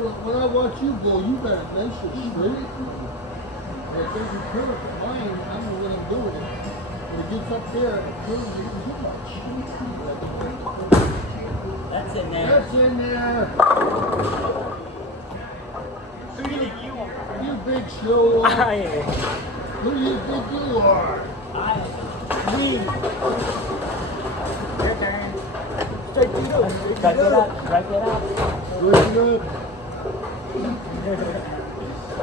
when I watch you go, you got it nice and straight. And it doesn't curve. Mine, I don't know what I'm doing. When it gets up there, it curves even too much. That's in there. That's in there. Who do you think you are? You big show off. I am. Who do you think you are? I am. Me. Your turn. Strike it up. Strike it up. Strike it up. Straight it up.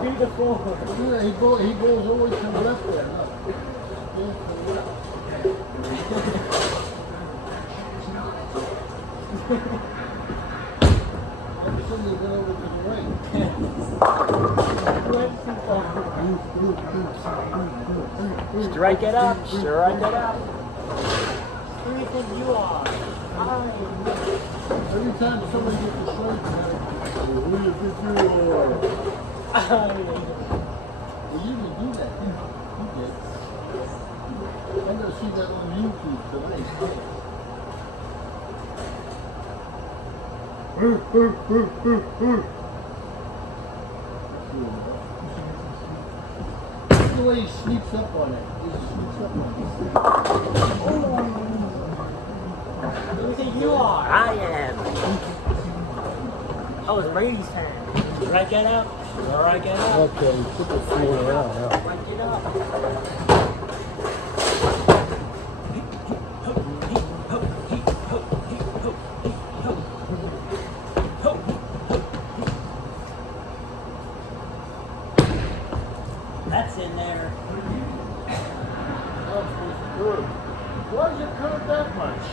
Beautiful. Yeah, he goes always to the left there. Look. Goes to the left. Every Sunday went over to the right. Strike it up. Strike it up. Who do you think you are? Every time somebody gets a strike, who do you think you are? Well, you didn't do that. You did. I'm going to see that on YouTube tonight. Look the way he sneaks up on it. He sneaks up on it. Who do you think you are? I am. Oh, it's Brady's turn. Strike it up. Strike it up. Okay, put the floor around now. Strike it up. That's in there. Why does it curve that much?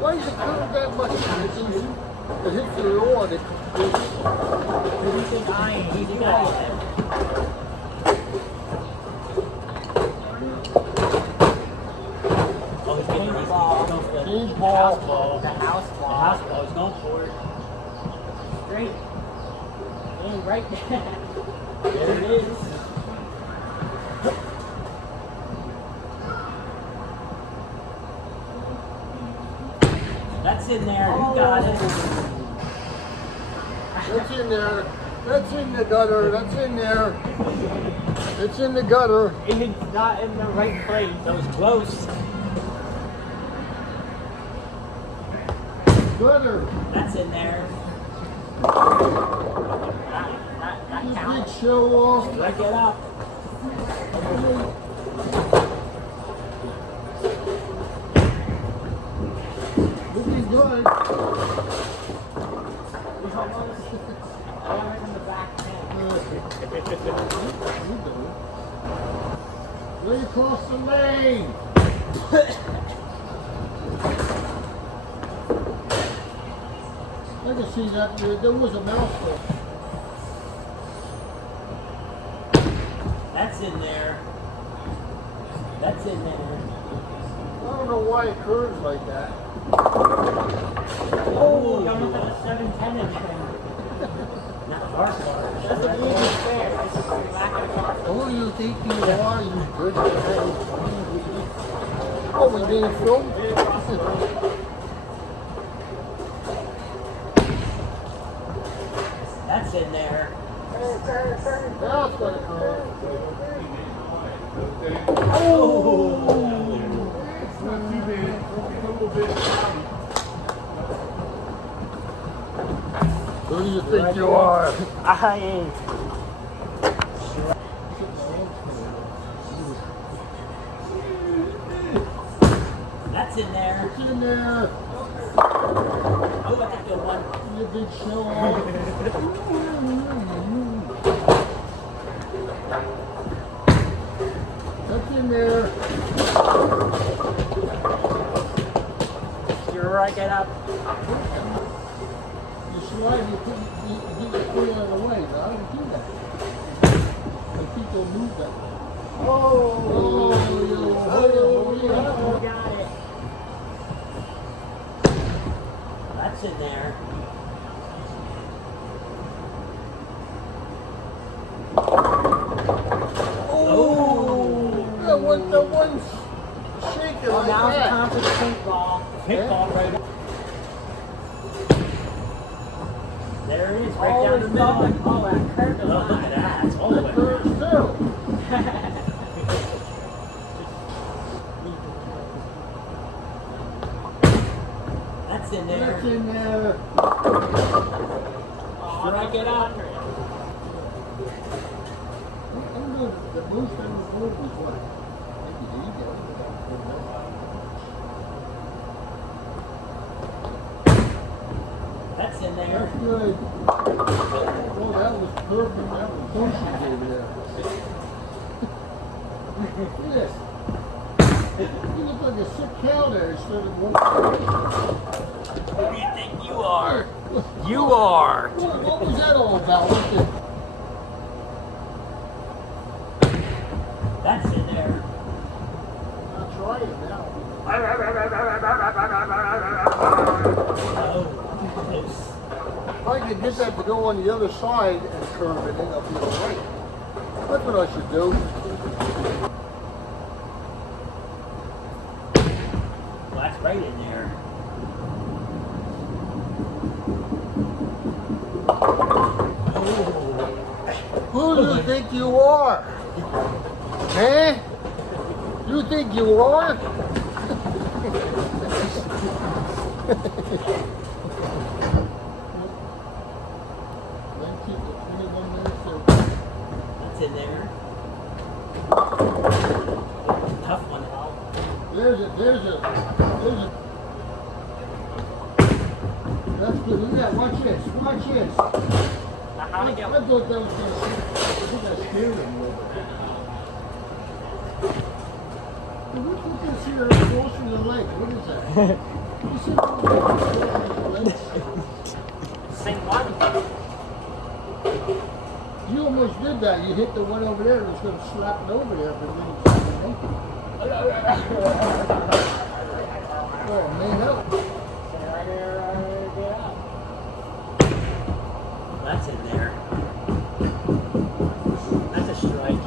Why does it curve that much? It hits the lawn. Who do you think I am? Who do you think I am? Oh, he's getting the ball. He's going for the house ball. The house ball. The house ball. He's going for it. Straight. And right there. There it is. That's in there. You got it. That's in there. That's in the gutter. That's in there. It's in the gutter. It's not in the right place. That was close. Gutter. That's in there. That You big counts. show off. Strike it up. Looking good. Way across the lane. I can see that there was a mouse there. That's in there. That's in there. I don't know why it curves like that. Oh, you almost had a 7-10 in there. Not far. That's a really fair. Who do you think you are, you good guy? Oh, we being filmed? That's in there. Now it's gonna curve. Who do you think you are? I am. That's in there. It's in there. Oh, that's a good one. You big show off. That's in there. Strike it up. You slide, you put you get it clear out of the way. Now, I don't do that. I think they'll move that. Oh, you You got it. That's in there. Oh, that one shake it Oh, like now's the that. time for the pink ball. Pink Yeah. ball right up. There it is, right Oh, down the it's middle. nothing. Oh, that curved a Oh, lot. look at that. It's all the That way. curves too. That's in there. That's in there. Strike it out. I don't know, the most I was told was what? Maybe the ego. That's in there. That's good. Oh, that was perfect. That was bullshit over there. Look at this. You look like a sick cow there instead of one. Who do you think you are? You are. What was that all about? What the? That's in there. I'll try it now. Oh, close. If I could get that to go on the other side and curve it, then I'll be all right. That's what I should do. Well, that's right in there. Who do you think you are? Huh? You think you are? That's in there. Tough one, Al. There's a. That's good. Look at that. Watch this. Watch this. How to I get thought that was going to scare him a little bit. Look at this here across from the lake. What is that? You see what same one? you almost did that. You hit the one over there. It was going to slap it over there, but then it oh man, that was... That's in there. That's a strike.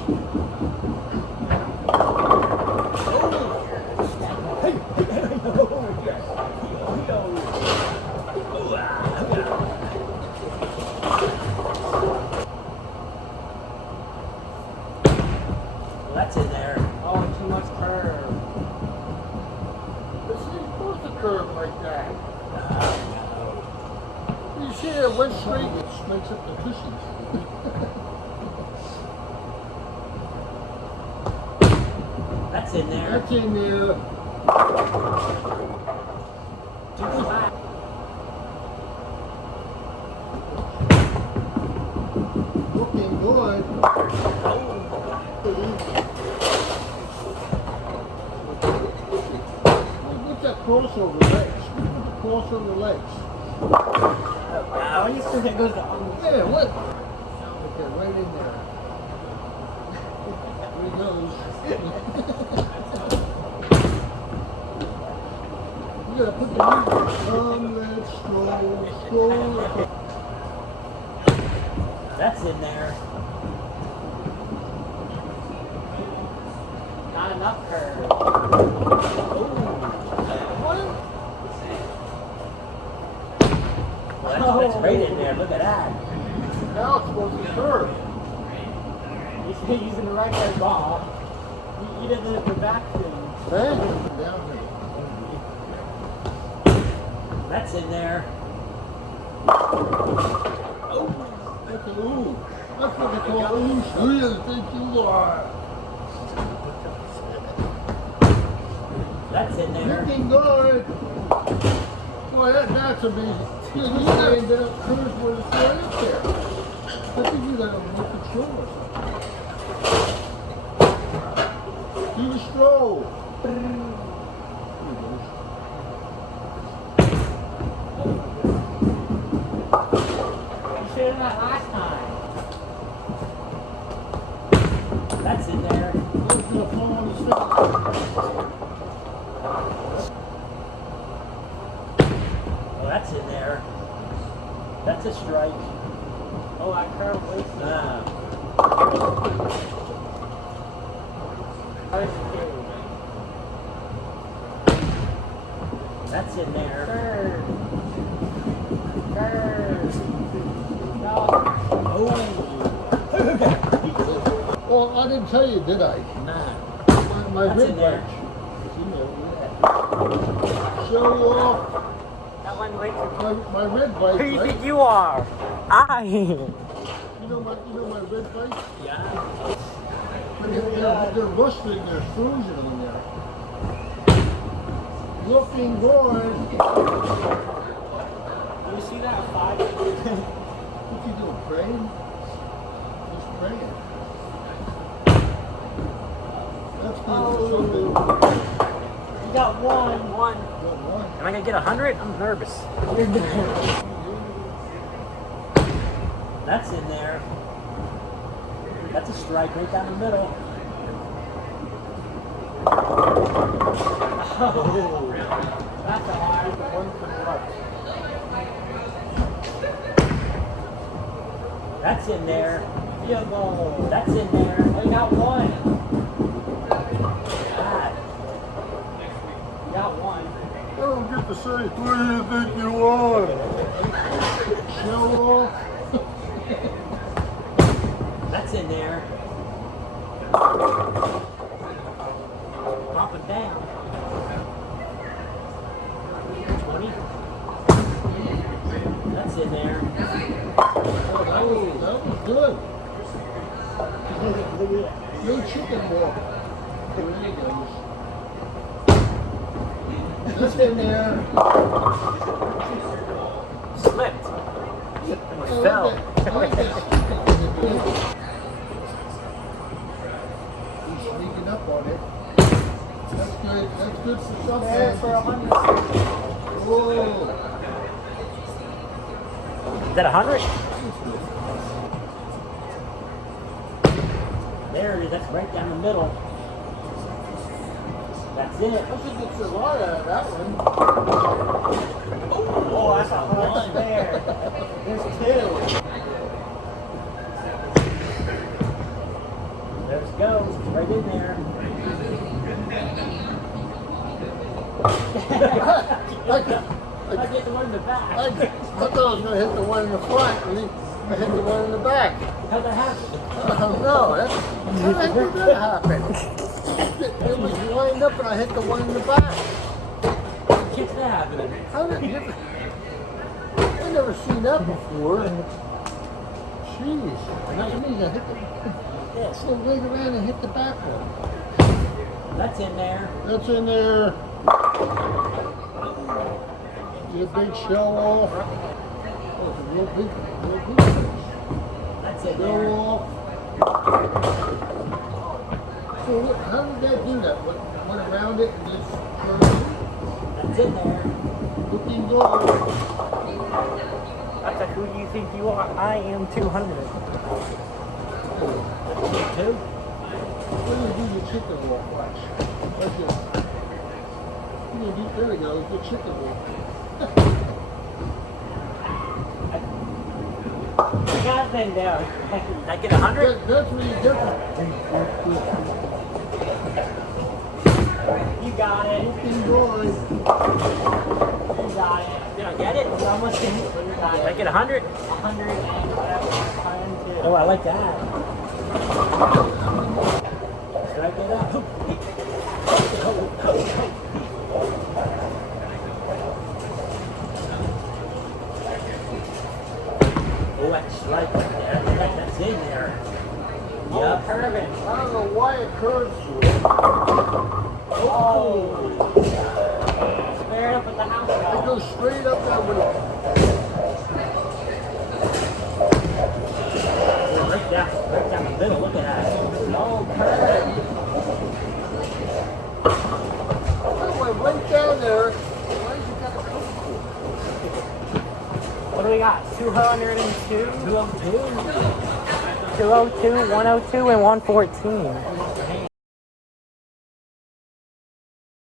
That's in there. Oh, too much curve. This ain't supposed to curve like that. You see it went straight, it makes up the cushions. That's in there. That's in there. Looking good. What's that crossover legs? What's the crossover legs? Wow, you think it goes to Yeah, what? Okay, right in there. There he goes. You gotta put the music. Come, let's go. That's in there. Not enough curve. What? Well, that's right in there. Look at that. Now it's supposed to curve. He's using the right hand ball. You did the back thing. Hey? Down here. That's in there. That's a ooh. That's what they call ooh. Who do you think you are? That's in there. Looking good. Boy, that's amazing. You ended up curves where it's right up there. I think you got a remote control or something. Do the stroll. You should have done that last time. That's in there. It's gonna fall on the stick. Oh, that's in there. That's a strike. Oh, I curve wasted. That's in there. Oh, I didn't tell you, did I? Nah. My That's rib in there. bites. Show off. That one wait for My red bites, who you right? think you are? I. You know my red bites? Yeah. They're rustling, they're frozen on there. Looking good. You see that 5? What you doing, praying? Just praying. That's good for something. You got one. Got one. Am I gonna get 100? I'm nervous. That's in there. That's a strike right down the middle. Oh, that's a hard one for the left. That's in there. Field goal. That's in there. Oh, you got one. God. You got one. I don't get to say, who do you think you are? Show off. That's in there. Pop it down. 20. That's in there. Oh, that was good. No chicken walk. There he goes. That's in there. Slipped. I Fell. like that. He's sneaking up on it. That's good. That's good for something. There for 100. Whoa. Is that 100? There it is. That's right down the middle. That's it. I think it's a lot out of that one. Oh, that's a hard there. There's 2. There it goes. It's right in there. I get the one in the back. I thought I was going to hit the one in the front, and then I hit the one in the back. How'd that happen? Oh no, how the heck did that happen? It was lined up and I hit the one in the back. Catch that happening. How did you? I've never seen that before. Jeez. That means I hit the. Yes. So right around and hit the back one. That's in there. That's in there. Get a big show off. Oh, it's a real big fish. That's in Show there. off. So how did that do that? Went around it and just turned That's in there. looking good. That's a who do you think you are? I am 200. 2? What do you do the chicken walk? Watch. Watch this. There we go, the chicken walk. I got it then down. Did I get 100? That's really different. You got it. Looking good. You got it. Did I get it? You almost did. You got it. Did I get 100? 100 and whatever. 102. Oh, I like that. Did I get up? Oh, that's right there. That's in there. Yep. Curving. I don't know why it curves through. Oh. Square it up with the house. It goes straight up that way. Right down the middle. Look at that. Oh, curve. It went right down there. Why has it got a curve? What do we got? 202? 202? 202, 102, and 114.